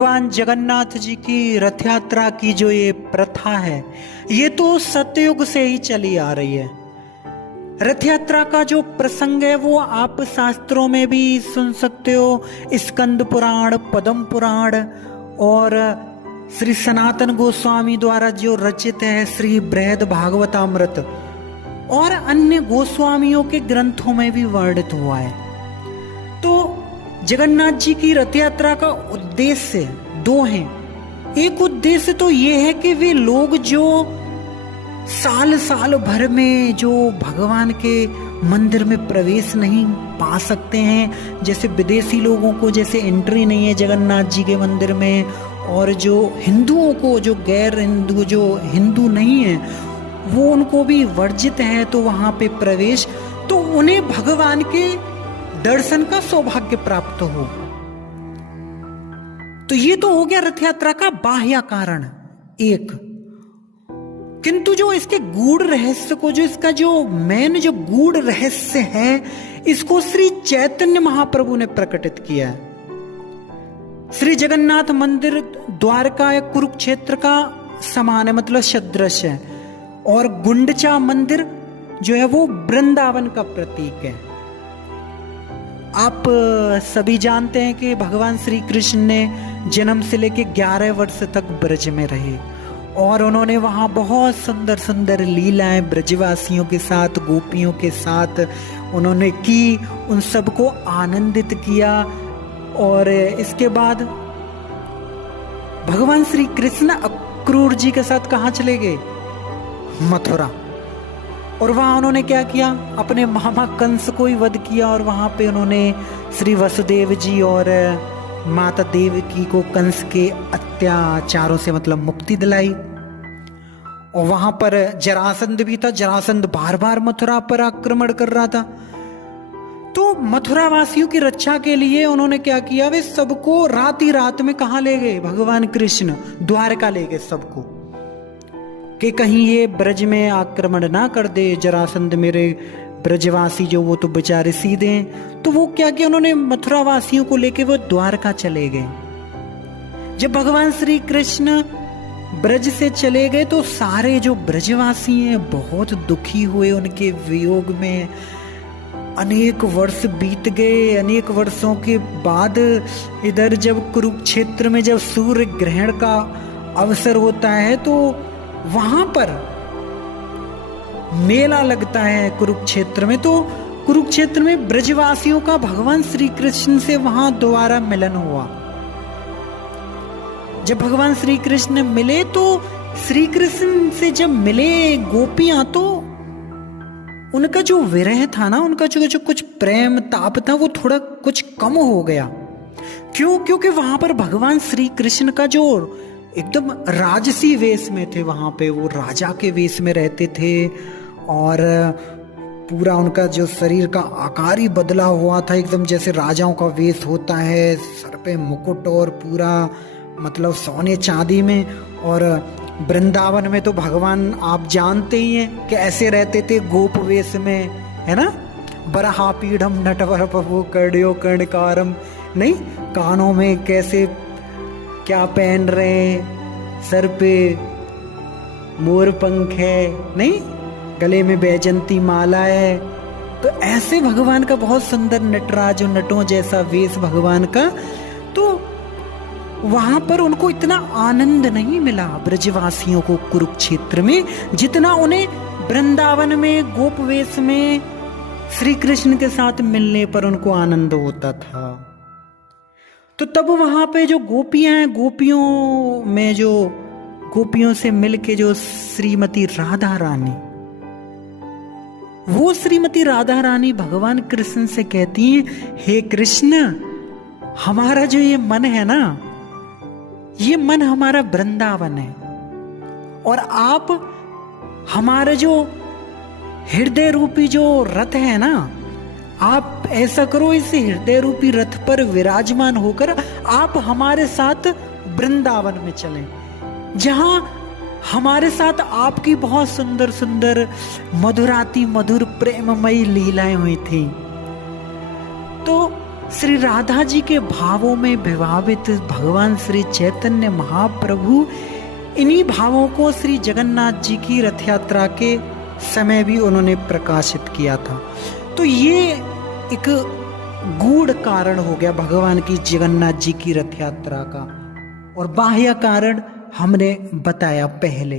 भगवान जगन्नाथ जी की रथ यात्रा की जो ये प्रथा है, ये तो सतयुग से ही चली आ रही है। रथ यात्रा का जो प्रसंग है वो आप शास्त्रों में भी सुन सकते हो। स्कंद पुराण, पद्म पुराण और श्री सनातन गोस्वामी द्वारा जो रचित है श्री बृहद भागवतामृत और अन्य गोस्वामियों के ग्रंथों में भी वर्णित हुआ है। तो जगन्नाथ जी की रथ यात्रा का उद्देश्य दो हैं। एक उद्देश्य तो ये है कि वे लोग जो साल साल भर में जो भगवान के मंदिर में प्रवेश नहीं पा सकते हैं, जैसे विदेशी लोगों को जैसे एंट्री नहीं है जगन्नाथ जी के मंदिर में, और जो हिंदुओं को, जो गैर हिंदू, जो हिंदू नहीं है वो उनको भी वर्जित है तो वहां पे प्रवेश, तो उन्हें भगवान के दर्शन का सौभाग्य प्राप्त हो। तो ये तो हो गया रथ यात्रा का बाह्य कारण एक। किंतु जो इसके गूढ़ रहस्य को, जो इसका जो मेन जो गूढ़ रहस्य है, इसको श्री चैतन्य महाप्रभु ने प्रकटित किया है। श्री जगन्नाथ मंदिर द्वारका या कुरुक्षेत्र का समान है, मतलब सदृश है, और गुंडचा मंदिर जो है वो वृंदावन का प्रतीक है। आप सभी जानते हैं कि भगवान श्री कृष्ण ने जन्म से लेकर 11 वर्ष तक ब्रज में रहे और उन्होंने वहाँ बहुत सुंदर सुंदर लीलाएं ब्रजवासियों के साथ, गोपियों के साथ उन्होंने की, उन सबको आनंदित किया। और इसके बाद भगवान श्री कृष्ण अक्रूर जी के साथ कहाँ चले गए? मथुरा। और वहां उन्होंने क्या किया? अपने मामा कंस को ही वध किया और वहां पे उन्होंने श्री वसुदेव जी और माता देवकी को कंस के अत्याचारों से मतलब मुक्ति दिलाई। और वहां पर जरासंध भी था। जरासंध बार बार मथुरा पर आक्रमण कर रहा था, तो मथुरा वासियों की रक्षा के लिए उन्होंने क्या किया? वे सबको रात ही रात में कहाँ ले गए? भगवान कृष्ण द्वारका ले गए सबको, कि कहीं ये ब्रज में आक्रमण ना कर दे जरासंध, मेरे ब्रजवासी जो वो तो बेचारे सीधे हैं। तो वो क्या किया? उन्होंने मथुरा वासियों को लेके वो द्वारका चले गए। जब भगवान श्री कृष्ण ब्रज से चले गए तो सारे जो ब्रजवासी हैं बहुत दुखी हुए उनके वियोग में। अनेक वर्ष बीत गए। अनेक वर्षों के बाद इधर जब कुरुक्षेत्र में जब सूर्य ग्रहण का अवसर होता है तो वहां पर मेला लगता है कुरुक्षेत्र में। तो कुरुक्षेत्र में ब्रजवासियों का भगवान श्री कृष्ण से वहां दोबारा मिलन हुआ। जब भगवान श्री कृष्ण मिले तो श्री कृष्ण से जब मिले गोपियां, तो उनका जो विरह था ना, उनका जो कुछ प्रेम ताप था वो थोड़ा कुछ कम हो गया। क्यों? क्योंकि वहां पर भगवान श्री कृष्ण का जो एकदम राजसी वेश में थे, वहां पे वो राजा के वेश में रहते थे और पूरा उनका जो शरीर का आकार ही बदला हुआ था, एकदम जैसे राजाओं का वेश होता है, सर पे मुकुट और पूरा मतलब सोने चांदी में। और वृंदावन में तो भगवान आप जानते ही हैं कि ऐसे रहते थे गोप वेश में, है ना? बरहा पीढ़म नटवर पपु कर्ण्यो कर्णकारम, नहीं, कानों में कैसे क्या पहन रहे, सर पे मोर पंख है, नहीं, गले में बैजंती माला है। तो ऐसे भगवान का बहुत सुंदर नटराज और नटों जैसा वेश भगवान का। तो वहां पर उनको इतना आनंद नहीं मिला ब्रजवासियों को कुरुक्षेत्र में, जितना उन्हें वृंदावन में गोप वेश में श्री कृष्ण के साथ मिलने पर उनको आनंद होता था। तो तब वहां पे जो गोपियां हैं, गोपियों में जो गोपियों से मिलके जो श्रीमती राधा रानी, वो श्रीमती राधा रानी भगवान कृष्ण से कहती हैं, हे कृष्ण, हमारा जो ये मन है ना, ये मन हमारा वृंदावन है, और आप हमारा जो हृदय रूपी जो रथ है ना, आप ऐसा करो, इस हृदय रूपी रथ पर विराजमान होकर आप हमारे साथ वृंदावन में चलें, जहां हमारे साथ आपकी बहुत सुंदर सुंदर मधुराती मधुर प्रेममयी लीलाएं हुई थी। तो श्री राधा जी के भावों में विभावित भगवान श्री चैतन्य महाप्रभु इन्हीं भावों को श्री जगन्नाथ जी की रथ यात्रा के समय भी उन्होंने प्रकाशित किया था। तो ये एक गूढ़ कारण हो गया भगवान की जगन्नाथ जी की रथ यात्रा का, और बाह्य कारण हमने बताया पहले।